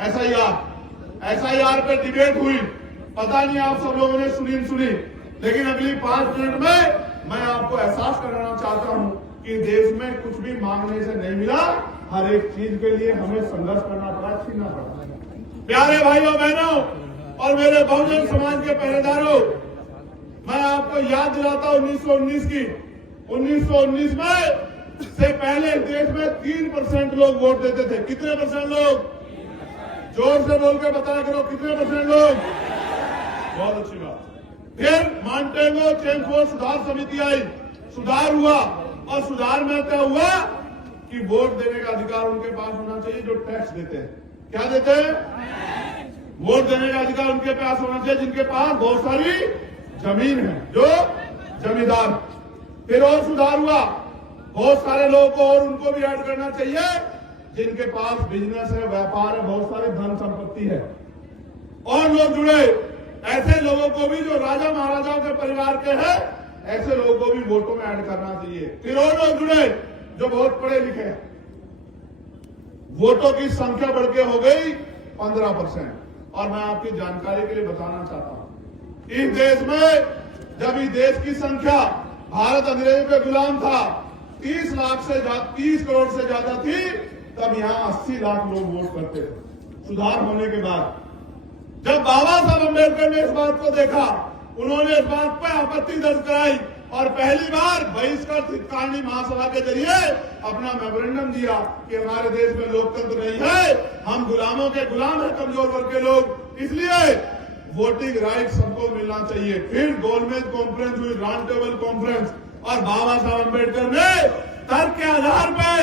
SIR पे debate हुई, पता नहीं आप सब लोगों ने सुनी, लेकिन अगली 5 मिनट में मैं आपको एहसास कराना चाहता हूं कि देश में कुछ भी मांगने से नहीं मिला, हर एक चीज के लिए हमें संघर्ष करना पड़ा, छीनना पड़ा। प्यारे भाइयों बहनों और मेरे बहुजन समाज के पहरेदारों, मैं आपको याद दिलाता हूं 1919 की। 1919 में से पहले देश में 3% लोग वोट देते थे। कितने परसेंट लोग? जोर से बोल के बताया करो, कितने परसेंट लोग? बहुत अच्छी बात। फिर मॉन्टेगो चेमस्फोर्ड सुधार समिति आई, सुधार हुआ, और सुधार में क्या हुआ कि वोट देने का अधिकार उनके पास होना चाहिए जो टैक्स देते हैं। क्या देते हैं? वोट देने का अधिकार उनके पास होना चाहिए जिनके पास बहुत सारी जमीन है, जो जमींदार। फिर और सुधार हुआ, बहुत सारे लोगों को और उनको भी ऐड करना चाहिए जिनके पास बिजनेस है, व्यापार है, बहुत सारी धन संपत्ति है, और लोग जुड़े। ऐसे लोगों को भी जो राजा महाराजाओं के परिवार के हैं, ऐसे लोगों को भी वोटों में ऐड करना चाहिए। फिर और लोग जुड़े जो बहुत पढ़े लिखे हैं। वोटों की संख्या बढ़ के हो गई 15%। और मैं आपकी जानकारी के लिए बताना चाहता हूं, इस देश में जब इस देश की संख्या, भारत अंग्रेजों के गुलाम था, 30 करोड़ से ज्यादा थी, तब यहां 80 लाख लोग वोट करते थे। सुधार होने के बाद जब बाबा साहब अम्बेडकर ने इस बात को देखा, उन्होंने इस बात पर आपत्ति दर्ज कराई और पहली बार बहिष्कृत हितकारिणी महासभा के जरिए अपना मेमोरेंडम दिया कि हमारे देश में लोकतंत्र नहीं है, हम गुलामों के गुलाम हैं, कमजोर वर्ग के लोग, इसलिए वोटिंग राइट सबको मिलना चाहिए। फिर गोलमेज कॉन्फ्रेंस हुई, राउंड टेबल कॉन्फ्रेंस, और बाबा साहब अम्बेडकर ने तर्क के आधार पर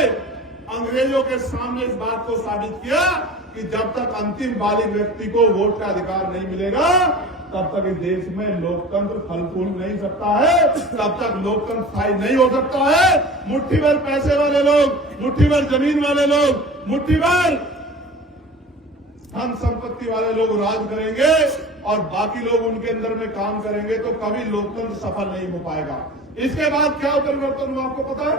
अंग्रेजों के सामने इस बात को साबित किया कि जब तक अंतिम बालिग व्यक्ति को वोट का अधिकार नहीं मिलेगा, तब तक इस देश में लोकतंत्र फल फूल नहीं सकता है, तब तक लोकतंत्र स्थायी नहीं हो सकता है। मुट्ठी भर पैसे वाले लोग, मुट्ठी भर जमीन वाले लोग, मुट्ठी भर धन संपत्ति वाले लोग राज करेंगे और बाकी लोग उनके अंदर में काम करेंगे, तो कभी लोकतंत्र सफल नहीं हो पाएगा। इसके बाद क्या परिवर्तन हुआ आपको पता है?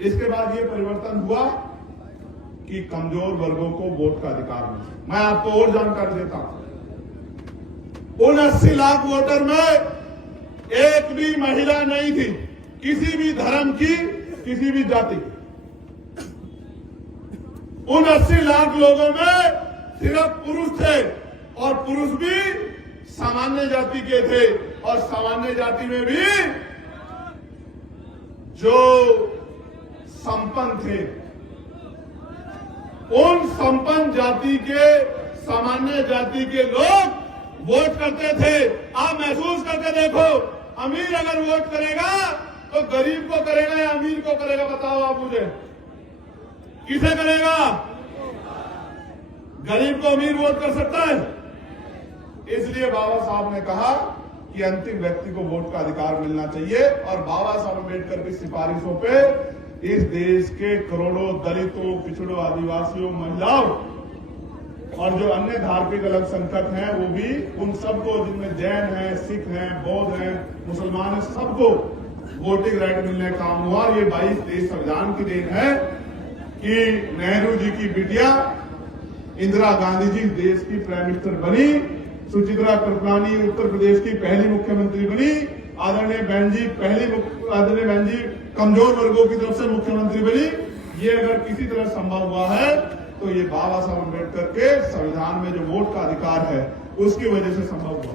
इसके बाद ये परिवर्तन हुआ कि कमजोर वर्गों को वोट का अधिकार मिले। मैं आपको और जानकारी देता हूं, उन 80 लाख वोटर में एक भी महिला नहीं थी, किसी भी धर्म की, किसी भी जाति की। उन 80 लाख लोगों में सिर्फ पुरुष थे, और पुरुष भी सामान्य जाति के थे, और सामान्य जाति में भी जो संपन्न थे। उन संपन्न जाति के, सामान्य जाति के लोग वोट करते थे। आप महसूस करके देखो, अमीर अगर वोट करेगा तो गरीब को करेगा या अमीर को करेगा? बताओ आप मुझे, किसे करेगा? गरीब को अमीर वोट कर सकता है? इसलिए बाबा साहब ने कहा कि अंतिम व्यक्ति को वोट का अधिकार मिलना चाहिए, और बाबा साहब अम्बेडकर की सिफारिशों पे इस देश के करोड़ों दलितों, पिछड़ों, आदिवासियों, महिलाओं और जो अन्य धार्मिक अल्पसंख्यक हैं, वो भी, उन सबको, जिनमें जैन हैं, सिख हैं, बौद्ध हैं, मुसलमान हैं, सबको वोटिंग राइट मिलने का काम हुआ। ये 22 देश संविधान की देन है कि नेहरू जी की बिटिया इंदिरा गांधी जी देश की प्राइम मिनिस्टर बनी, सुचित्रा कृपलानी उत्तर प्रदेश की पहली मुख्यमंत्री बनी, आदरणीय बहन जी कमजोर वर्गों की तरफ से मुख्यमंत्री बनी। ये अगर किसी तरह संभव हुआ है तो ये बाबा साहब अम्बेडकर के संविधान में जो वोट का अधिकार है, उसकी वजह से संभव हुआ।